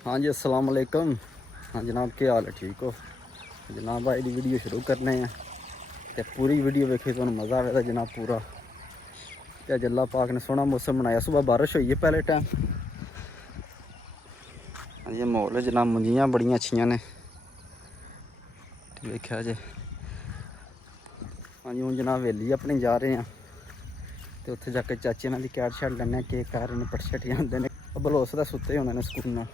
हाँ जी अस्सलाम वालेकुम। हाँ जनाब क्या हाल है, ठीक हो जनाब? भाई की वीडियो शुरू करने हैं तो पूरी वीडियो वेखे तो मज़ा आएगा जनाब पूरा। तो अल्लाह पाक ने सोहना मौसम बनाया, सुबह बारिश हुई है पहले टाइम। हाँ जी माहौल है जनाब, मुंजियाँ बड़ियाँ अच्छियाँ ने वेख्या जे। हाँ जी हूँ जनाब वेली अपनी जा रहे हैं तो उत्थे जाके चाचे इन्हों की कैट शैट लैने, केक कर रहे हैं, पटछटियाँ आते हैं। बलोस तो सुते होने ने स्कूल में।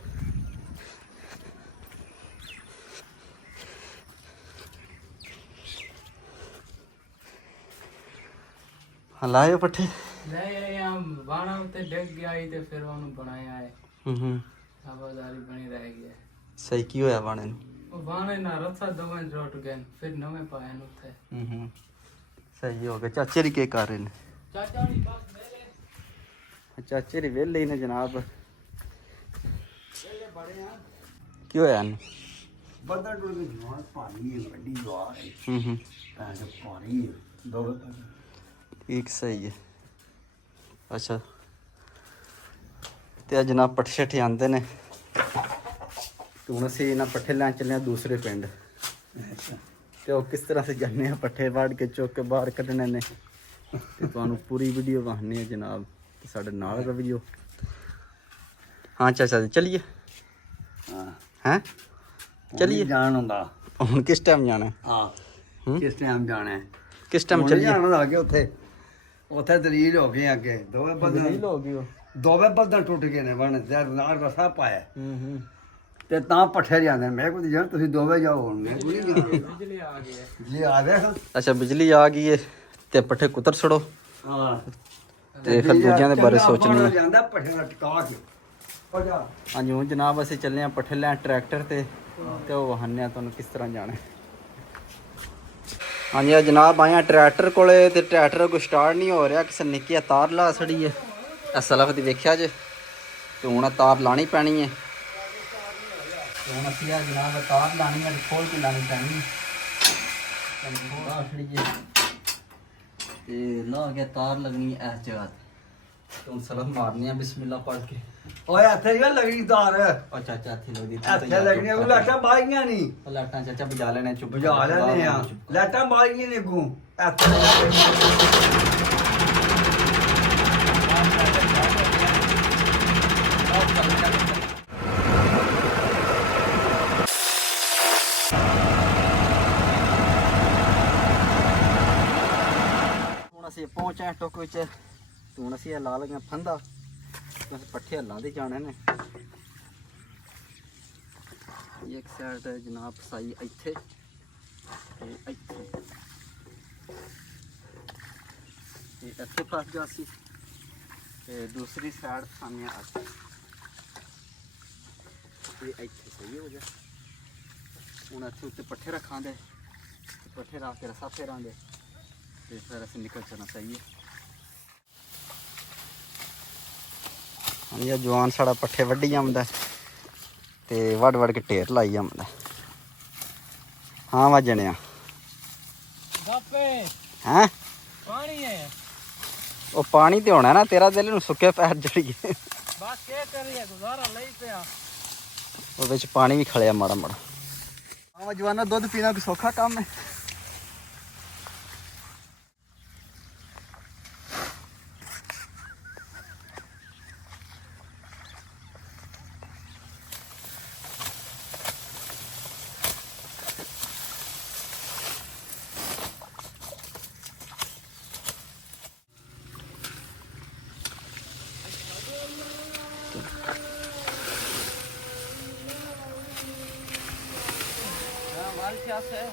हाँ लाए पट्ठे बाणा उत्ते डिग गया ही ते फिर ਉਹਨੂੰ ਬਣਾਇਆ ਹੈ। ਆਵਾਜ਼ਾਰੀ ਬਣੀ ਰਹਿ ਗਈ ਹੈ। सही की होया बाणे नूं? ਉਹ ਬਾਣੇ ਨਾਲ ਰੱਸਾ ਦੋਵੇਂ ਟੁੱਟ ਗਏ ਫਿਰ ਨਵੇਂ ਪਾਏ ਨੇ ਉੱਥੇ। सही हो गया। चाचे री के कर रहे ने? ਚਾਚਾ ਦੀ ਬਸ ਮੇਰੇ चाचे री वेले ही ने जनाब। ਵੇਲੇ ਬੜੇ ਆ की होया इन्हूं? बदल टुट गई जवान पानी है गड्डी जो आ रही है पानी है दो ठीक सही है। अच्छा तो जनाब पट्ठे शट्ठे आते ने तो हूँ असी इन्हें पट्ठे लैन चले दूसरे पिंड। तो किस तरह से जाने पट्ठे वाड़ के चुक के बाहर कढ़ने ने तो तुहानू पूरी वीडियो दिखाने जनाब। तो साढ़े नाल रहियो। हाँ चाचा जी चलिए। हैं चलिए जान होंदा हुण किस टाइम जाना है? हां किस टाइम जाना है? किस टाइम चलिए चलिए? जाना आगे उथे उथे दलील हो गई आगे दोवे बदल होगी वो। दोवे बदल टुट गए ने बन ते नाल रसा पाया ते तां पट्ठे जांदे मैं कोई जान तुसी दोवे जाओ हुण मैं कोई नहीं ਬਿਜਲੀ ਆ ਗਈ ਹੈ। जी आ गए अच्छा बिजली आ गई है ते पट्ठे कुतर छड़ो हां ते फिर दूजियां दे बारे सोचनी है। ਜਾਂਦਾ पट्ठे ਦਾ ਟਿਕਾ ਕੇ ਹੋ ਜਾ हाँ जी हूँ जनाब असीं चले हैं पट्ठे लैन ट्रैक्टर ते वो वहाने तुहानू किस तरह जाना है। हाँ जी जनाब आए हैं ट्रैक्टर कोले ते ट्रैक्टर कोई स्टार्ट नहीं हो रहा, किसी निक्की तार ला छड़ी है सलफ दी वेख्या जे। तो हूँ तार लानी पैनी है। तो हूँ असीं जनाब तार लानी है, खोल के लानी पैनी है। ते ला गया तार लगनी है इस जगह। तो हूँ सलफ मारनी है बिस्मिल्लाह पढ़ के। ਓਏ ਇੱਥੇ ਹੀ ਲੱਗਣੀ ਤਾਰ और चाचा हथी लगती ਇੱਥੇ ਲੱਗਣੀ ਉਹ ਲਾਟਾਂ ਬਾਈਆਂ ਨਹੀਂ लाटा चाचा बुझा लेने चुप ਬੁਝਾ ਲੈਣੇ ਆ ਲਾਟਾਂ ਬਾਈਆਂ ਨੇ ਗੂ ਇੱਥੇ ਹੁਣ ਅਸੀਂ ਪਹੁੰਚੇ ਹਾਂ ਟੁੱਕ ਵਿੱਚ। ਤੇ ਹੁਣ ਅਸੀਂ ਲਾ ਲਈਆਂ ਫੰਦਾ ਤੇ ਅਸੀਂ ਪੱਠੇ ਹੱਲਾਂ ਦੇ ਜਾਣੇ ਨੇ। ਇੱਕ ਸਾਈਡ ਜਨਾਬ ਸਾਈ ਇੱਥੇ ਤੇ ਇੱਥੇ ਤੇ ਇੱਥੇ ਫਸ ਗਿਆ ਸੀ ਤੇ ਦੂਸਰੀ ਸਾਈਡ ਸਾਹਮਣੇ ਆ ਤੇ ਇੱਥੇ ਸਹੀ ਹੋ ਗਿਆ। ਹੁਣ ਇੱਥੇ ਉੱਤੇ ਪੱਠੇ ਰੱਖਾਂਗੇ, ਪੱਠੇ ਰੱਖ ਕੇ ਰਸਾ ਫੇਰਾਂਗੇ ਤੇ ਫਿਰ ਅਸੀਂ ਨਿਕਲ ਜਾਣਾ। ਸਹੀ ਹੈ। ਹਾਂਜੀ ਜਵਾਨ ਸਾਡਾ ਪੱਠੇ ਵੱਢੀ ਜਾਂਦਾ ਤੇ ਵੱਢ ਵੱਢ ਕੇ ਢੇਰ ਲਾਈ ਜਾਂਦਾ। ਹਾਂ ਵੱਜਣਿਆ ਗੱਪੇ ਹੈ ਪਾਣੀ ਹੈ ਉਹ ਪਾਣੀ ਤੇ ਹੋਣਾ ਨਾ, ਤੇਰਾ ਦਿਲ ਨੂੰ ਸੁੱਕੇ ਪੈਰ ਜੜੀਏ ਬਸ ਕੀ ਕਰੀਏ ਗੁਜ਼ਾਰਾ ਲਈ ਪਿਆ। ਉਹ ਵਿੱਚ ਪਾਣੀ ਵੀ ਖਲਿਆ ਮਾੜਾ ਮਾੜਾ। ਹਾਂ ਜਵਾਨਾ ਦੁੱਧ ਪੀਣਾ ਕੋਈ ਸੌਖਾ ਕੰਮ ਹੈ। हमारे क्या है